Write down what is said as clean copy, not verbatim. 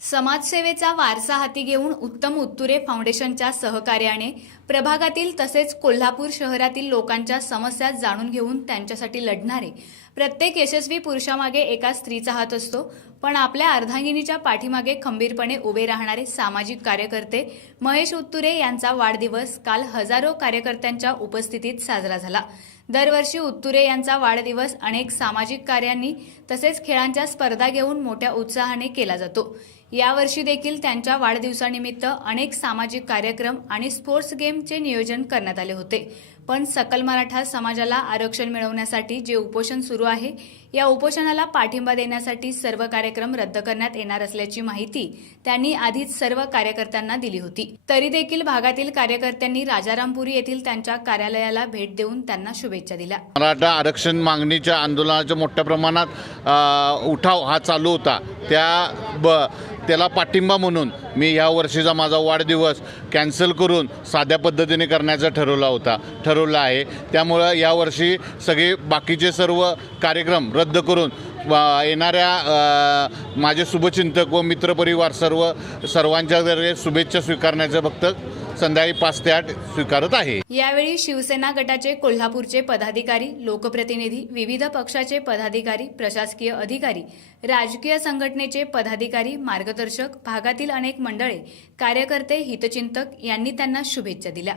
समाजसेवेचा वारसा हाती घेऊन उत्तम उत्तुरे फाउंडेशनच्या सहकार्याने प्रभागातील तसेच कोल्हापूर शहरातील लोकांच्या समस्या जाणून घेऊन त्यांच्यासाठी लढणारे प्रत्येक यशस्वी पुरुषामागे एका स्त्रीचा हात असतो, पण आपल्या अर्धांगिनीच्या पाठीमागे खंबीरपणे उभे राहणारे सामाजिक कार्यकर्ते महेश उत्तुरे यांचा वाढदिवस काल हजारो कार्यकर्त्यांच्या उपस्थितीत साजरा झाला। दरवर्षी उत्तुरे यांचा वाढदिवस अनेक सामाजिक कार्यांनी तसेच खेळांच्या स्पर्धा घेऊन मोठ्या उत्साहाने केला जातो। यावर्षी देखील त्यांच्या वाढदिवसानिमित्त अनेक सामाजिक कार्यक्रम आणि स्पोर्ट्स गेमचे नियोजन करण्यात आले होते, पण सकल मराठा समाजाला आरक्षण मिळवण्यासाठी जे उपोषण सुरू आहे, या उपोषणाला पाठिंबा देण्यासाठी सर्व कार्यक्रम रद्द करण्यात येणार असल्याची माहिती त्यांनी आधीच सर्व कार्यकर्त्यांना दिली होती। तरी देखील भागातील कार्यकर्त्यांनी राजारामपुरी येथील त्यांच्या कार्यालयाला भेट देऊन त्यांना शुभेच्छा दिल्या। मराठा आरक्षण मागणीच्या आंदोलनाच्या मोठ्या प्रमाणात उठाव हा चालू होता, त्याला पाठिंबा म्हणून मी या वर्षीचा माझा वाढदिवस कॅन्सल करून साध्या पद्धतीने करण्याचा ठरवलं आहे। त्यामुळे यावर्षी सगळे बाकीचे सर्व कार्यक्रम रद्द करून येणाऱ्या माझे शुभचिंतक व मित्रपरिवार सर्वांच्या शुभेच्छा स्वीकारण्याचं फक्त संध्याकाळी 5 ते 8 स्वीकारत आहे। यावेळी शिवसेना गटाचे कोल्हापूरचे पदाधिकारी, लोकप्रतिनिधी, विविध पक्षाचे पदाधिकारी, प्रशासकीय अधिकारी, राजकीय संघटनेचे पदाधिकारी, मार्गदर्शक, भागातील अनेक मंडळे, कार्यकर्ते, हितचिंतक यांनी त्यांना शुभेच्छा दिल्या।